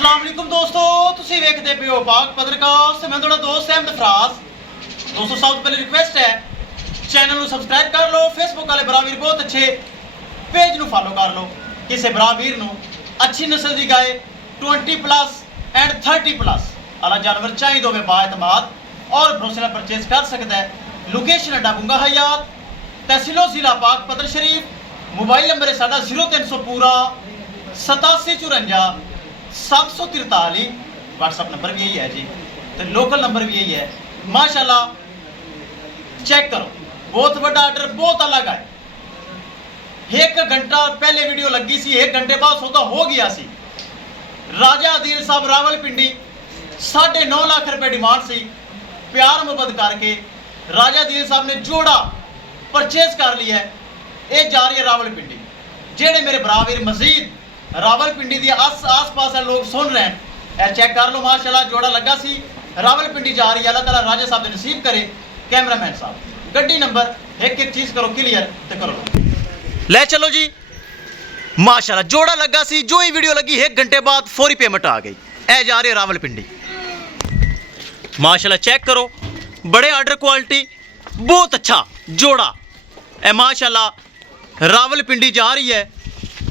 अस्सलाम वालेकुम दोस्तों, तुसी वेखदे पियो पाक पत्रकास्ट। मैं थोड़ा दोस्त अहमद फराज। दोस्तों सब तो पहले रिक्वेस्ट है चैनल को सब्सक्राइब कर लो। फेसबुक वाले बरावीर बहुत अच्छे पेज को फॉलो कर लो। किसी बरावीर को अच्छी नस्ल की गाय 20+ एंड 30+ आला जानवर चाहिए हो बाएतमाद और भरोसे परचेज कर सकता है। लोकेशन अड्डा बुंगा हयात, तहसीलो जिला पाक पत्र शरीफ। मोबाइल नंबर है साडा 0300 पूरा 8754 743। व्हाट्सअप नंबर भी यही है जी, तो लोकल नंबर भी यही है। माशाल्लाह चेक करो, बहुत बड़ा आर्डर, बहुत अलग है। 1 घंटा पहले वीडियो लगी सी, 1 घंटे बाद सौदा हो गया सी। राजा अदील साहब रावलपिंडी 9.5 लाख रुपए डिमांड सी। प्यार मुहब्बत करके राजा अदील साहब ने जोड़ा परचेज कर लिया है। ये जा रही है रावलपिंडी। जेड़े मेरे बरावीर मजीद रावलपिंडी दी आस पास लोग सुन रहे हैं, चेक कर लो। माशाल्लाह जोड़ा लगा सी, रावलपिंडी जा रही है। अल्लाह ताला राजा साहब ने नसीब करे। कैमरामैन साहब गड्डी नंबर एक चीज़ करो क्लियर तो करो, ले चलो जी। माशाल्लाह जोड़ा लगा सी, जो ही वीडियो लगी 1 घंटे बाद फौरी पेमेंट आ गई। ए जा रही है रावलपिंडी। माशाल्लाह चेक करो, बड़े आर्डर क्वालिटी, बहुत अच्छा जोड़ा ए। माशाल्लाह रावलपिंडी जा रही है।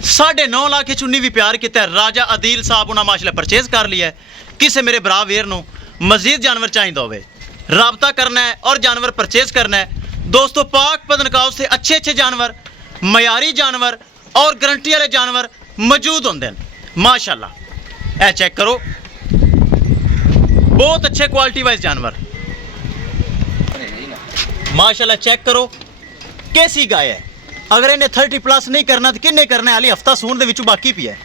9.5 लाख चुन्नी भी प्यार किया। राजा अदील साहब उन्हें माशाल्लाह परचेज कर लिया है। किसी मेरे भरा वीर नूं मजीद जानवर चाहिए होवे, राबता करना है और जानवर परचेज करना है। दोस्तों पाक पतनकाव से अच्छे जानवर, मयारी जानवर और गारंटी वाले जानवर मौजूद होंगे हैं। माशाल्लाह ए चेक करो, बहुत अच्छे क्वालिटी वाइज जानवर। माशाल्लाह चेक करो कैसी गाय है। अगर इन्हें 30+ नहीं करना तो किन्ने करना है? हाली हफ्ता सून दे बाकी भी है।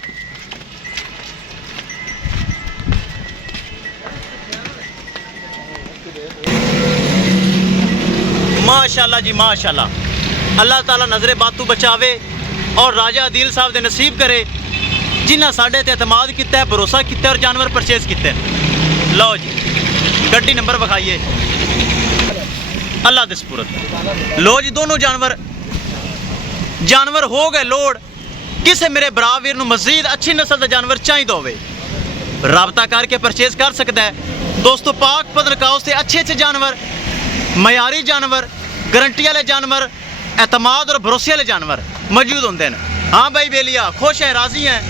माशाल्लाह जी माशाल्लाह, अल्लाह ताला नजरे बातू बचावे और राजा अदील साहब दे नसीब करे जिन्हें साढ़े ते एतमाद किया है, भरोसा किया और जानवर परचेज किए। लो जी गड्डी नंबर विखाइए, अल्लाह दे सुपुर्द। लो जी दोनों जानवर हो गए लोड। किसी मेरे बरावीर नूं मजीद अच्छी नस्ल का जानवर चाहिए होवे, राबता करके परचेज कर सकता है। दोस्तों पाक पतनकाव से अच्छे जानवर, मयारी जानवर, गारंटी वाले जानवर, एतमाद और भरोसे वाले जानवर मौजूद होंगे हैं। हाँ भाई बेलिया खुश है, राजी हैं?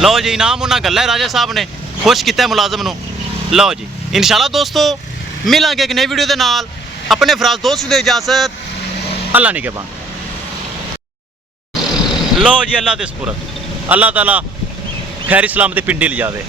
लो जी इनाम उन्हें गल है, राजा साहब ने खुश किया मुलाजम नूं। लो जी इंशाल्लाह दोस्तों मिलांगे एक नई वीडियो के नाल। अपने फराज दोस्त दे इजाजत, अल्लाह नहीं के बान। लो जी अल्लाह दे सुपुर्द, अल्लाह ताला खैर सलामती पिंडी ले जावे।